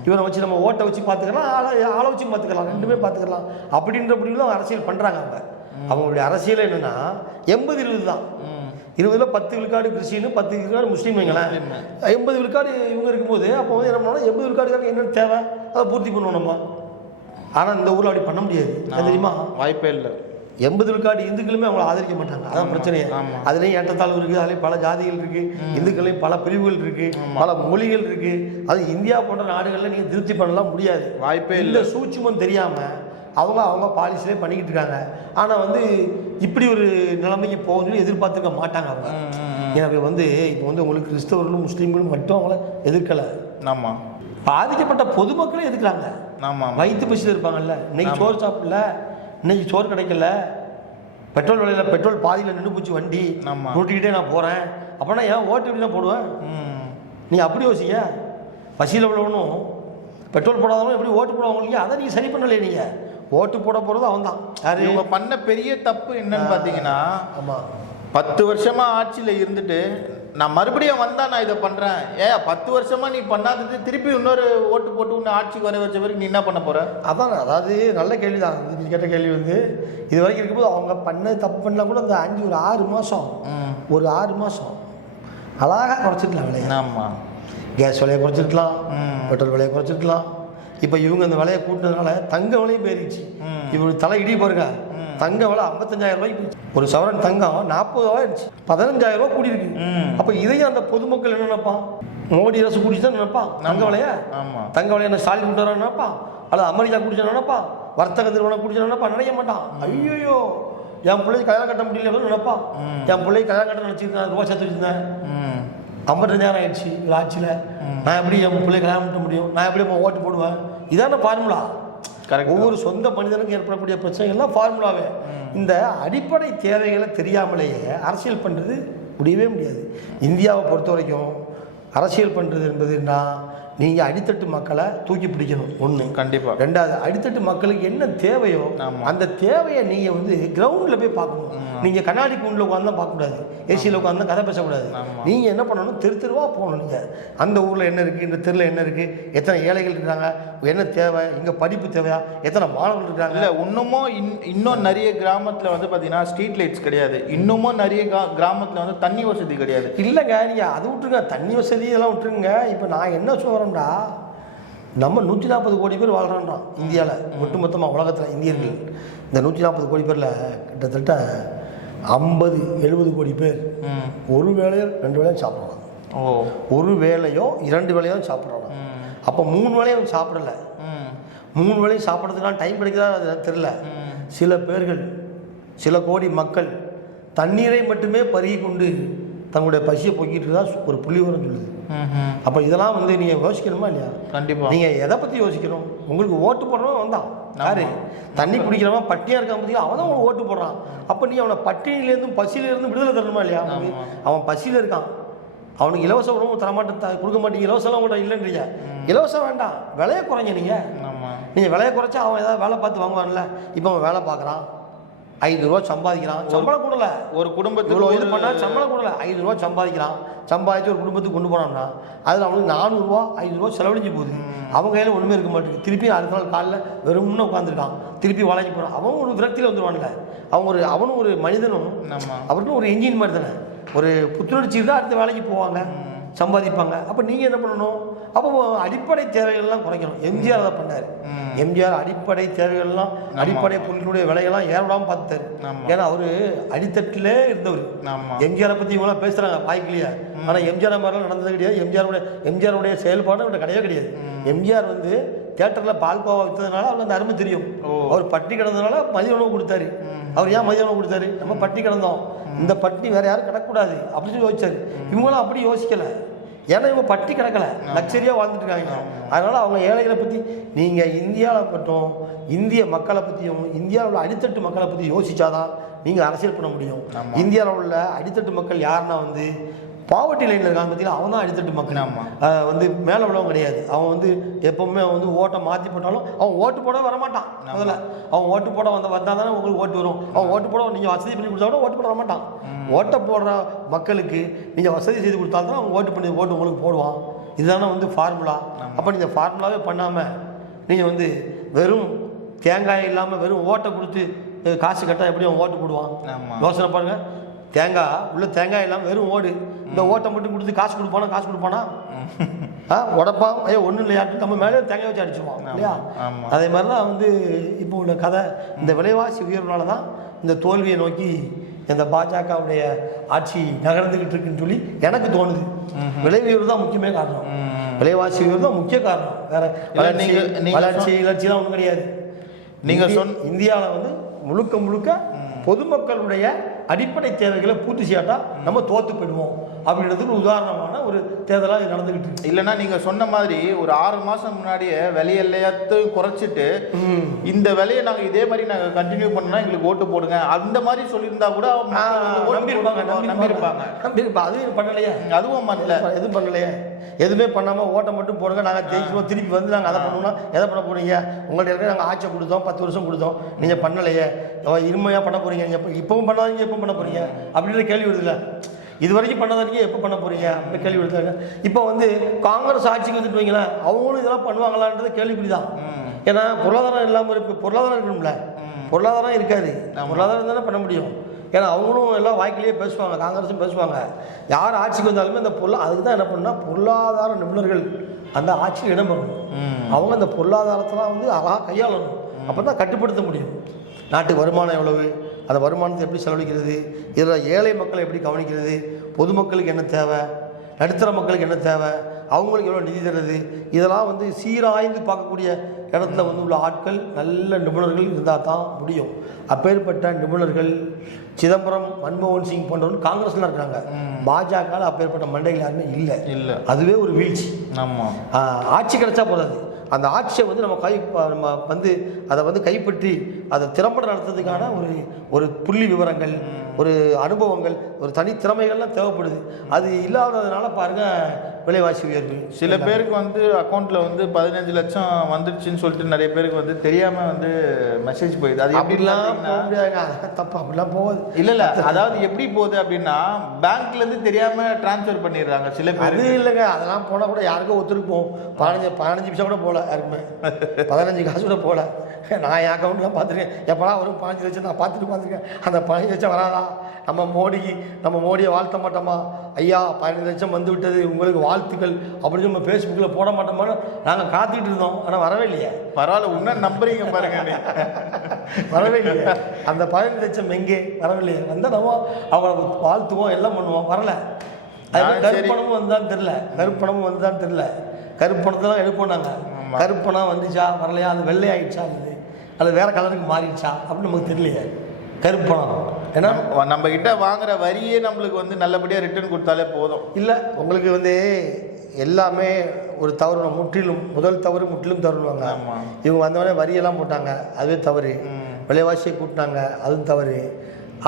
இவனை வச்சு நம்ம ஓட்டை வச்சு பார்த்துக்கலாம், ஆளை வச்சு பார்த்துக்கலாம், ரெண்டுமே பார்த்துக்கலாம் அப்படின்ற முடிவில் அரசியல் பண்ணுறாங்க. அவங்களுடைய அரசியல் என்னென்னா 80-20 தான். 20ல் 10 விழுக்காடு கிறிஸ்டின், 10 விழுக்காடு முஸ்லீம் வைங்களேன். 80 விழுக்காடு இவங்க இருக்கும்போது அப்போ வந்து என்ன பண்ணோம்னா 80 விழுக்காடுக்காரங்க என்னென்ன தேவை அதை பூர்த்தி பண்ணுவோம் நம்ம. ஆனால் இந்த ஊரில் அப்படி பண்ண முடியாது, தெரியுமா? வாய்ப்பே இல்லை. 80 விழுக்காடு இந்துக்களுமே அவங்களை ஆதரிக்க மாட்டாங்க, அதான் பிரச்சனையே. அதுலேயும் ஏற்றத்தாழ்வு இருக்குது, அதுலேயும் பல ஜாதிகள் இருக்குது, இந்துக்களையும் பல பிரிவுகள் இருக்குது, பல மொழிகள் இருக்குது. அது இந்தியா போன்ற நாடுகளில் நீங்கள் திருப்தி பண்ணலாம் முடியாது, வாய்ப்பே இல்லை. சூட்சுமம் தெரியாமல் அவங்க பாலிசிலே பண்ணிக்கிட்டு இருக்காங்க. ஆனால் வந்து இப்படி ஒரு நிலைமைக்கு போகணும்னு எதிர்பார்த்துக்க மாட்டாங்க அவங்க. எனவே வந்து இப்போ வந்து உங்களுக்கு கிறிஸ்தவர்களும் முஸ்லீம்களும் மட்டும் அவங்கள எதிர்க்கலை, பாதிக்கப்பட்ட பொதுமக்களே எதிர்க்கிறாங்க. வயிற்று பசியில் இருப்பாங்கல்ல, இன்னைக்கு சோறு சாப்பிடல, இன்னைக்கு சோறு கிடைக்கல, பெட்ரோல் விலையில் பெட்ரோல் பாதியில் நின்று போச்சு வண்டி, நூட்டிக்கிட்டே நான் போகிறேன் அப்படின்னா ஏன் ஓட்டு எப்படி நான் போடுவேன்? நீ அப்படி யோசிங்க. பசியில் உள்ளவனும் பெட்ரோல் போடாதவனும் எப்படி ஓட்டு போடுவாங்க? அதை நீங்கள் சரி பண்ணலையே. நீங்கள் ஓட்டு போட போகிறது அவன் தான். யார் இவங்க பண்ண பெரிய தப்பு என்னன்னு பார்த்தீங்கன்னா, ஆமாம் 10 வருஷமாக ஆட்சியில் இருந்துட்டு நான் மறுபடியும் வந்தால் நான் இதை பண்ணுறேன். 10 வருஷமாக நீ பண்ணாதது திருப்பி இன்னொரு ஓட்டு போட்டு இன்னும் ஆட்சிக்கு வர வச்ச பிறகு நீ என்ன பண்ண போகிற? அதான், அதாவது நல்ல கேள்வி தான் நீ கேட்ட கேள்வி. இது வரைக்கும் இருக்கும்போது அவங்க பண்ண தப்பு பண்ணலாம் கூட அந்த 6 மாதம் ஒரு 6 மாதம் அழகாக குறைச்சிருக்கலாம் விலையை. ஆமாம், கேஸ் விலையை குறைச்சிருக்கலாம், பெட்ரோல் விலையை குறைச்சிருக்கலாம். இப்போ இவங்க அந்த விலையை கூட்டினதுனால தங்க விலையும் போயிருச்சு. இவங்களுக்கு தலை இடி பாருங்க. தங்க விலை 55,000 ரூபாய்க்கு போயிடுச்சு. ஒரு சவரன் தங்கம் 40 ரூபா ஆயிடுச்சு. 15,000 ரூபா கூடியிருக்கு. அப்போ இதையும் அந்த பொதுமக்கள் என்ன நினைப்பான்? மோடி அரசு கூட்டிச்சுதான் நினைப்பான் தங்க விலைய. தங்க விலையை என்ன ஸ்டாலின் கூட்டுறா நினைப்பான், அல்லது அமெரிக்கா குடிச்சா நினைப்பான், வர்த்தக நிறுவனம் குடிச்சா நினைப்பான்? நினைக்க மாட்டான். ஐயோ என் பிள்ளைக்கு கல்யாணம் கட்ட முடியல நினைப்பான். என் பிள்ளைக்கு கல்யாணம் கட்ட நினச்சிருந்தேன், ரூபா சேர்த்து வச்சிருந்தேன், 55,000 ஆயிடுச்சு ஒரு ஆட்சியில், நான் எப்படி என் பிள்ளை கல்யாணம் பண்ண முடியும்? நான் எப்படி ஓட்டு போடுவேன்? இதான ஃபார்முலா. ஒவ்வொரு சொந்த மனிதனுக்கும் ஏற்படக்கூடிய பிரச்சனைகள்லாம் ஃபார்முலாவே. இந்த அடிப்படை தேவைகளை தெரியாமலேயே அரசியல் பண்ணுறது முடியவே முடியாது. இந்தியாவை பொறுத்த வரைக்கும் அரசியல் பண்ணுறது என்பதுன்னா நீங்கள் அடித்தட்டு மக்களை தூக்கி பிடிக்கணும் ஒன்று. கண்டிப்பாக. 2வது, அடித்தட்டு மக்களுக்கு என்ன தேவையோ அந்த தேவையை நீங்கள் கிரவுண்டில் போய் பார்க்கணும். நீங்கள் கண்ணாடி கூண்டில் உட்காந்து தான் பார்க்கக்கூடாது, ஏசியில் உட்காந்து கதை பேசக்கூடாது. நீங்கள் என்ன பண்ணணும்? தெருவாக போகணும். நீங்கள் அந்த ஊரில் என்ன இருக்குது, இந்த தெருவில் என்ன இருக்குது, எத்தனை ஏழைகள் இருக்கிறாங்க, என்ன தேவை, இங்கே படிப்பு தேவையா, எத்தனை மாணவர்கள் இருக்காங்க. இல்லை இன்னமும் இன்னும் நிறைய கிராமத்தில் பார்த்தீங்கன்னா ஸ்ட்ரீட் லைட்ஸ் கிடையாது. இன்னமும் நிறைய கிராமத்தில் தண்ணி வசதி கிடையாது. இல்லைங்க, நீங்கள் அது விட்டுருங்க, தண்ணி வசதி இதெல்லாம் விட்டுருங்க. இப்போ நான் என்ன சொல்கிறேன்டா, நம்ம 140 கோடி பேர் வாழ்கிறோம்னா இந்தியாவில், ஒட்டுமொத்தமாக உலகத்தில் இந்தியர்கள். இந்த 140 கோடி பேரில் கிட்டத்தட்ட 50-70 கோடி பேர் ஒரு வேளையோ 2 வேளையும் சாப்பிட்றாங்க. ஒரு வேளையோ 2 வேளையோ சாப்பிட்றாங்க. அப்போ 3 வேளையும் சாப்பிடல. 3 வேளையும் சாப்பிட்றதுக்கான டைம் கிடைக்கிறதா அது தெரியல. சில பேர்கள், சில கோடி மக்கள் தண்ணீரை மட்டுமே பருகி கொண்டு தங்களுடைய பசியை போக்கிட்டு தான் ஒரு புள்ளிவரம் சொல்லுது. அப்போ இதெல்லாம் நீங்கள் யோசிக்கணுமா இல்லையா? கண்டிப்பாக. நீங்கள் எதை பற்றி யோசிக்கணும்? உங்களுக்கு ஓட்டு போடுறவன் வந்தான் யாரு? தண்ணி குடிக்கிறவன் பட்டினியாக இருக்கான் பார்த்தீங்களா, அவன் தான் உங்களுக்கு ஓட்டு போடுறான். அப்போ நீ அவனை பட்டினிலேருந்தும் பசியிலேருந்து விடுதலை தரணுமா இல்லையா? அவன் பசியில் இருக்கான், அவனுக்கு இலவச உணவு தரமாட்டேன், கொடுக்க மாட்டீங்க, இலவசம்லாம் கூட இல்லைன்றீங்க. இலவசம் வேண்டாம், விலையை குறைங்க. நீங்கள் விலையை குறைச்சா அவன் ஏதாவது வேலை பார்த்து வாங்குவான்ல. இப்போ அவன் வேலை பார்க்குறான், 5 ரூபா சம்பாதிக்கிறான், சம்பளம் கொடுல. ஒரு குடும்பத்துக்கு இது பண்ணால் சம்பளம் கொடுல, 5 ரூபா சம்பாதிக்கிறான், சம்பாதிச்சு ஒரு குடும்பத்துக்கு கொண்டு போனான்னா அதில் அவனுக்கு 400 ரூபா 5 ரூபா செலவழிஞ்சு போகுது. அவங்க கையில் ஒன்றுமே இருக்க மாட்டேங்குது. திருப்பி அடுத்த நாள் காலையில் வெறும்னு உட்காந்துருக்கான், திருப்பி வேலைக்கு போகிறான். அவன் ஒரு விரக்தியில் வந்துடுவானுங்க. அவனும் ஒரு மனிதனும் அவருக்கும் ஒரு என்ஜின் மாதிரி தானே, ஒரு புத்துணர்ச்சி தான் அடுத்த வேலைக்கு போவாங்க, சம்பாதிப்பாங்க. அப்போ நீங்கள் என்ன பண்ணணும்? அப்போ அடிப்படை தேவைகள்லாம் குறைக்கணும். எம்ஜிஆர் அதை பண்ணார். எம்ஜிஆர் அடிப்படை தேவைகள்லாம், அடிப்படை பொருட்களுடைய விலைகள்லாம் ஏறவிடாமல் பார்த்தாரு. ஏன்னா அவர் அடித்தட்டிலே இருந்தவர். எம்ஜிஆரை பற்றி இவங்களாம் பேசுகிறாங்க வாய்க்கலையா, ஆனால் எம்ஜிஆர் மாதிரிலாம் நடந்தது கிடையாது. எம்ஜிஆருடைய செயல்பாடு அவர்கிட்ட கிடையவே கிடையாது. எம்ஜிஆர் தியேட்டரில் பால்கோவா விற்றதுனால அவருக்கு அந்த அருமை தெரியும். அவர் பட்டி கிடந்ததுனால மதிய உணவு கொடுத்தாரு. அவர் ஏன் மதிய உணவு கொடுத்தாரு? நம்ம பட்டி கிடந்தோம், இந்த பட்டி வேற யாரும் கிடக்கூடாது அப்படின்னு சொல்லி யோசிச்சாரு. இவங்களும் அப்படி யோசிக்கலை. ஏன்னா இவங்க பட்டி கிடக்கலை, லக்ஸரியாக வாழ்ந்துட்டு இருக்காங்க. அதனால் அவங்க ஏழைகளை பற்றி நீங்கள் இந்தியாவில் மட்டும் இந்திய மக்களை பற்றியும் இந்தியாவில் உள்ள அடித்தட்டு மக்களை பற்றி யோசிச்சாதான் நீங்கள் அரசியல் பண்ண முடியும். இந்தியாவில் உள்ள அடித்தட்டு மக்கள் யாருன்னா பாவர்ட்டி லைனில் இருக்காங்க பார்த்தீங்கன்னா, அவன் தான் அடித்தட்டு மக்கள். மேலே உள்ளவங்க கிடையாது. அவன் எப்போவுமே ஓட்டை மாற்றி போட்டாலும் அவன் ஓட்டு போட வரமாட்டான். முதல்ல அவன் ஓட்டு போட வந்தால் தானே உங்களுக்கு ஓட்டு வரும். அவன் ஓட்டு போட நீங்கள் வசதி பண்ணி கொடுத்தா கூட ஓட்டு போட வரமாட்டான். ஓட்டை போடுற மக்களுக்கு நீங்கள் வசதி செய்து கொடுத்தால்தான் அவங்க ஓட்டு உங்களுக்கு போடுவான். இதுதானே ஃபார்முலா. அப்போ நீங்கள் ஃபார்முலாவே பண்ணாமல் நீங்கள் வெறும் தேங்காய் இல்லாமல் வெறும் ஓட்டை கொடுத்து காசு கட்டால் எப்படி அவன் ஓட்டு போடுவான்? யோசனை பாருங்கள். தேங்காய் இல்லாமல் வெறும் ஓடு, இந்த ஓட்டை மட்டும் கொடுத்து காசு கொடுப்பானா? உடப்பான். ஒன்றும் இல்லையாட்டு நம்ம மேலே தேங்காய் வச்சு அடிச்சுருவான் இல்லையா? அதே மாதிரி தான் இப்போ உள்ள கதை. இந்த விலைவாசி உயர்வுனால தான் இந்த தோல்வியை நோக்கி இந்த பாஜகவுடைய ஆட்சி நகர்ந்துக்கிட்டு இருக்குன்னு சொல்லி எனக்கு தோணுது. விலை உயர்வு தான் முக்கியமே காரணம். விலைவாசி உயர்வு தான் முக்கிய காரணம். வேற இலட்சியெல்லாம் ஒன்றும் கிடையாது. நீங்கள் இந்தியாவில் முழுக்க பொதுமக்களுடைய அடிப்படை தேவைகளை பூர்த்தி செய்யாட்டா நம்ம தோத்து போயிடுவோம் அப்படின்றதுக்கு உதாரணமான ஒரு தேர்தலாக இது நடந்துகிட்டு இருக்கு. இல்லைன்னா நீங்க சொன்ன மாதிரி ஒரு 6 மாசம் முன்னாடியே விலையெல்லாத்தையும் குறைச்சிட்டு இந்த விலையை நாங்க இதே மாதிரி நாங்க கண்டினியூ பண்ணா எங்களுக்கு ஓட்டு போடுங்க அந்த மாதிரி சொல்லியிருந்தா கூட நம்பியிருப்பாங்க. அதுவும் பண்ணலையே, அதுவும் பண்ணல, எதுவும் பண்ணலையே, எதுவுமே பண்ணாமல் ஓட்டை மட்டும் போடுங்க, நாங்கள் ஜெயிக்கிறோம், திருப்பி வந்து நாங்கள் அதை பண்ணோம்னா எதை பண்ண போறீங்க? உங்கள்ட்ட இருக்க நாங்கள் ஆட்சியை கொடுத்தோம், 10 வருஷம் கொடுத்தோம், நீங்கள் பண்ணலையே, இருமையாக பண்ண போறீங்க, நீங்கள் இப்பவும் பண்ணாதீங்க, எப்போ பண்ண போறீங்க அப்படின்ற கேள்வி வருதுல்ல. இது வரைக்கும் பண்ணாதீங்க, எப்போ பண்ண போறீங்க அப்படி கேள்வி எடுத்தாங்க. இப்போ வந்து காங்கிரஸ் ஆட்சிக்கு வந்துட்டு வைங்களேன், அவங்களும் இதெல்லாம் பண்ணுவாங்களான்றது கேள்விக்குறி தான். ஏன்னா பொருளாதாரம் இல்லாமல் இருக்கு, பொருளாதாரம் இருக்கணும்ல, பொருளாதாரம் இருக்காது, பொருளாதாரம் தானே பண்ண முடியும். ஏன்னா அவங்களும் எல்லாம் வாய்க்கிலேயே பேசுவாங்க, காங்கிரஸும் பேசுவாங்க. யார் ஆட்சிக்கு வந்தாலுமே அந்த அதுக்கு தான் என்ன பண்ணால் பொருளாதார நிபுணர்கள் அந்த ஆட்சியில் இடம் பெறணும். அவங்க அந்த பொருளாதாரத்தெல்லாம் வந்து அழகாக கையாளணும், அப்போ தான் கட்டுப்படுத்த முடியும். நாட்டுக்கு வருமானம் எவ்வளவு, அந்த வருமானத்தை எப்படி செலவழிக்கிறது, இதில் ஏழை மக்களை எப்படி கவனிக்கிறது, பொதுமக்களுக்கு என்ன தேவை, நடுத்தர மக்களுக்கு என்ன தேவை, அவங்களுக்கு எவ்வளோ நிதி தருது, இதெல்லாம் வந்து சீராய்ந்து பார்க்கக்கூடிய இடத்துல வந்து உள்ள ஆட்கள் நல்ல நிபுணர்கள் இருந்தால் தான் முடியும். அப்பேற்பட்ட நிபுணர்கள் சிதம்பரம், மன்மோகன் சிங் போன்றவர்கள் காங்கிரஸ்லாம் இருக்கிறாங்க. பாஜக அப்பேற்பட்ட மண்டைகள் யாருமே இல்லை. அதுவே ஒரு வீழ்ச்சி. ஆட்சி கிடைச்சா போதாது, அந்த ஆட்சியை வந்து நம்ம வந்து அதை வந்து கைப்பற்றி அதை திறம்பட நடத்துறதுக்கான ஒரு புள்ளி விவரங்கள், ஒரு அனுபவங்கள், ஒரு தனித்திறமைகள்லாம் தேவைப்படுது. அது இல்லாததுனால பாருங்க விலைவாசி உயர்வு. சில பேருக்கு வந்து அக்கௌண்ட்ல வந்து 15 லட்சம் வந்துடுச்சுன்னு சொல்லிட்டு நிறைய பேருக்கு வந்து தெரியாம வந்து மெசேஜ் போயிடுது. அது அப்படிலாம் போக முடியாது, தப்பு அப்படிலாம் போகுது. இல்ல அதாவது எப்படி போகுது அப்படின்னா பேங்க்ல இருந்து தெரியாம டிரான்ஸ்ஃபர் பண்ணிடுறாங்க சில பேர். அது இல்லைங்க, அதெல்லாம் போனால் கூட யாருக்கும் ஒத்துருப்போம். 15 நிமிஷம் கூட போகல, யாருக்குமே 15 காசு கூட போகல. நான் என் அக்கௌண்ட்லாம் பார்த்துருக்கேன், எப்படா ஒரு 15 லட்சம் நான் பார்த்துருக்கேன். அந்த 15 லட்சம் வராதா? நம்ம மோடியை வாழ்த்த மாட்டோமா? ஐயா 15 லட்சம் வந்து விட்டது, உங்களுக்கு வாழ்த்துக்கள் அப்படின்னு நம்ம ஃபேஸ்புக்கில் போட மாட்டோமா? நாங்கள் காத்துக்கிட்டு இருந்தோம், ஆனால் வரவே இல்லையே. பரவாயில்ல, இன்னும் நம்புறீங்க பாருங்க. வரவே இல்லையே, அந்த 15 லட்சம் எங்கே வரவில்லையே. வந்தால் நம்ம அவங்களை வாழ்த்துவோம், எல்லாம் பண்ணுவோம், வரல. அது கருப்பணமும் வந்தான்னு தெரில, கருப்பணத்தெல்லாம் எடுப்போம் நாங்கள். கருப்பணம் வந்துச்சா வரலையா, அது வெள்ளை ஆகிடுச்சா, அது வேற கலருக்கு மாறிடுச்சா அப்படின்னு நமக்கு தெரியலையே. கருப்பணம் ஏன்னா நம்ம கிட்ட வாங்குற வரியே நம்மளுக்கு வந்து நல்லபடியாக ரிட்டர்ன் கொடுத்தாலே போதும். இல்லை, உங்களுக்கு வந்து எல்லாமே ஒரு தவறு, முதல் தவறு முற்றிலும் தவறுவாங்க. இவங்க வந்தவொடனே வரியெல்லாம் போட்டாங்க, அதுவே தவறு. விலைவாசியை கூட்டினாங்க, அதுவும் தவறு.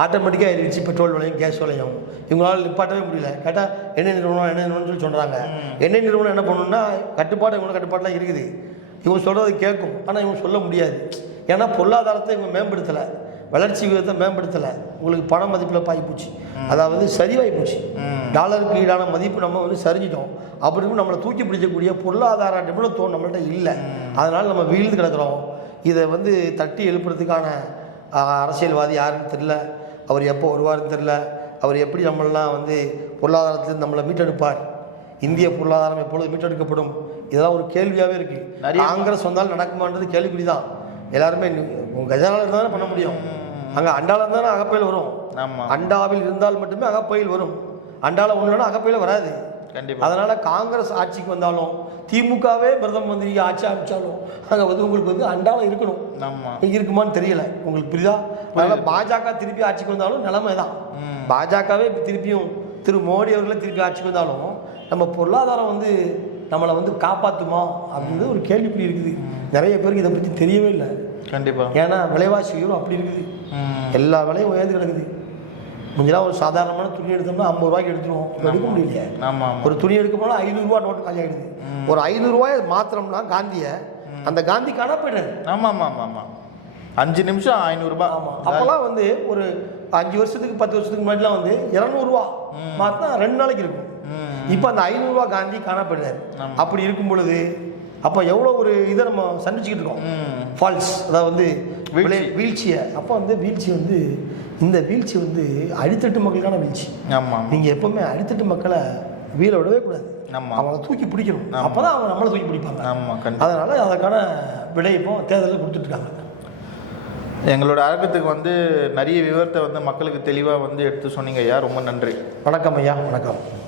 ஆட்டோமேட்டிக்காக இருந்துச்சு பெட்ரோல் விலையும் கேஸ் விலையும். இவங்களால நிப்பாட்டவே முடியல. கேட்டால் எண்ணெய் நிறுவனம்னு சொல்லி சொல்கிறாங்க. எண்ணெய் நிறுவனம் என்ன பண்ணணும்னா கட்டுப்பாடுலாம் இருக்குது. இவங்க சொல்கிறது கேட்கும், ஆனால் இவங்க சொல்ல முடியாது. ஏன்னா பொருளாதாரத்தை இவங்க மேம்படுத்தலை, வளர்ச்சி விகிதத்தை மேம்படுத்தலை. உங்களுக்கு பண மதிப்பில் பாய்ப்போச்சு, அதாவது சரிவாகி போச்சு. டாலருக்கு ஈடான மதிப்பு நம்ம வந்து சரிஞ்சிட்டோம். அப்படின்னு நம்மளை தூக்கி பிடிக்கக்கூடிய பொருளாதார நிபுணத்துவம் நம்மள்கிட்ட இல்லை. அதனால் நம்ம வீழ்ந்து கிடக்கிறோம். இதை வந்து தட்டி எழுப்புறதுக்கான அரசியல்வாதி யாருன்னு தெரில, அவர் எப்போ வருவாருன்னு தெரில, அவர் எப்படி நம்மளாம் வந்து பொருளாதாரத்தில் நம்மளை மீட்டெடுப்பார், இந்திய பொருளாதாரம் எப்பொழுது மீட்டெடுக்கப்படும், இதெல்லாம் ஒரு கேள்வியாகவே இருக்குது. காங்கிரஸ் வந்தாலும் நடக்குமான்றது கேள்விக்குறி தான். எல்லாருமே கஜானாவில் இருந்தால் தானே பண்ண முடியும். அங்கே அண்டாவில் இருந்தாலும் அகப்பையில் வரும். அண்டாவில் இருந்தால் மட்டுமே அகப்பையில் வரும். அண்டாவில் ஒன்றுனா அகப்பையில் வராது. அதனால் காங்கிரஸ் ஆட்சிக்கு வந்தாலும், திமுகவே பிரதம மந்திரி ஆட்சி அமைச்சாலும் அங்கே வந்து உங்களுக்கு வந்து அண்டாவில் இருக்கணும். இருக்குமான்னு தெரியல, உங்களுக்கு புரியுதா? அதனால் பாஜக திருப்பி ஆட்சிக்கு வந்தாலும் நிலைமை தான். பாஜகவே திருப்பியும் திரு மோடி அவர்களே திருப்பி ஆட்சிக்கு வந்தாலும் நம்ம பொருளாதாரம் வந்து நம்மளை வந்து காப்பாற்றுமா அப்படின்றது ஒரு கேள்விக்குறி இருக்குது. நிறைய பேருக்கு இதை பற்றி தெரியவே இல்லை. கண்டிப்பாக. ஏன்னா விலைவாசி உயர்வு அப்படி இருக்குது, எல்லா விலையும் உயர்ந்து கிடக்குது. முன்னெல்லாம் ஒரு சாதாரணமான துணி எடுத்தோம்னா 50 ரூபாய்க்கு எடுத்துருவோம், எடுக்க முடியலையே. ஒரு துணி எடுக்க போனால் 500 ரூபா நோட்டு காலி ஆகிடுது. ஒரு 500 ரூபாய் மாத்திரம்னா காந்தியை, அந்த காந்தி காணா போயிடுறது. 5 நிமிஷம் 500 ரூபாய். அப்போல்லாம் வந்து ஒரு 5 வருஷத்துக்கு 10 வருஷத்துக்கு முன்னாடிலாம் வந்து 200 ரூபா மாத்தினா 2 நாளைக்கு இருக்கும். இப்போ அந்த 500 ரூபா காந்தி காணப்படுறாரு. அப்படி இருக்கும் பொழுது அப்போ எவ்வளோ ஒரு இதை நம்ம சந்திச்சுக்கிட்டு இருக்கோம், ஃபால்ஸ், அதாவது வந்து வீழ்ச்சியை. அப்போ வந்து வீழ்ச்சி வந்து இந்த வீழ்ச்சி வந்து அடித்தட்டு மக்களுக்கான வீழ்ச்சி. நீங்கள் எப்போவுமே அடித்தட்டு மக்களை வீழ விடவே கூடாது, அவங்கள தூக்கி பிடிக்கணும். அப்போ தான் அவங்க நம்மளை தூக்கி பிடிப்பாங்க. அதனால் அதற்கான விடை இப்போ தேர்தலில் கொடுத்துட்ருக்காங்க. எங்களோட அரங்கத்துக்கு வந்து நிறைய விவரத்தை வந்து மக்களுக்கு தெளிவாக வந்து எடுத்து சொன்னீங்க ஐயா, ரொம்ப நன்றி. வணக்கம் ஐயா, வணக்கம்.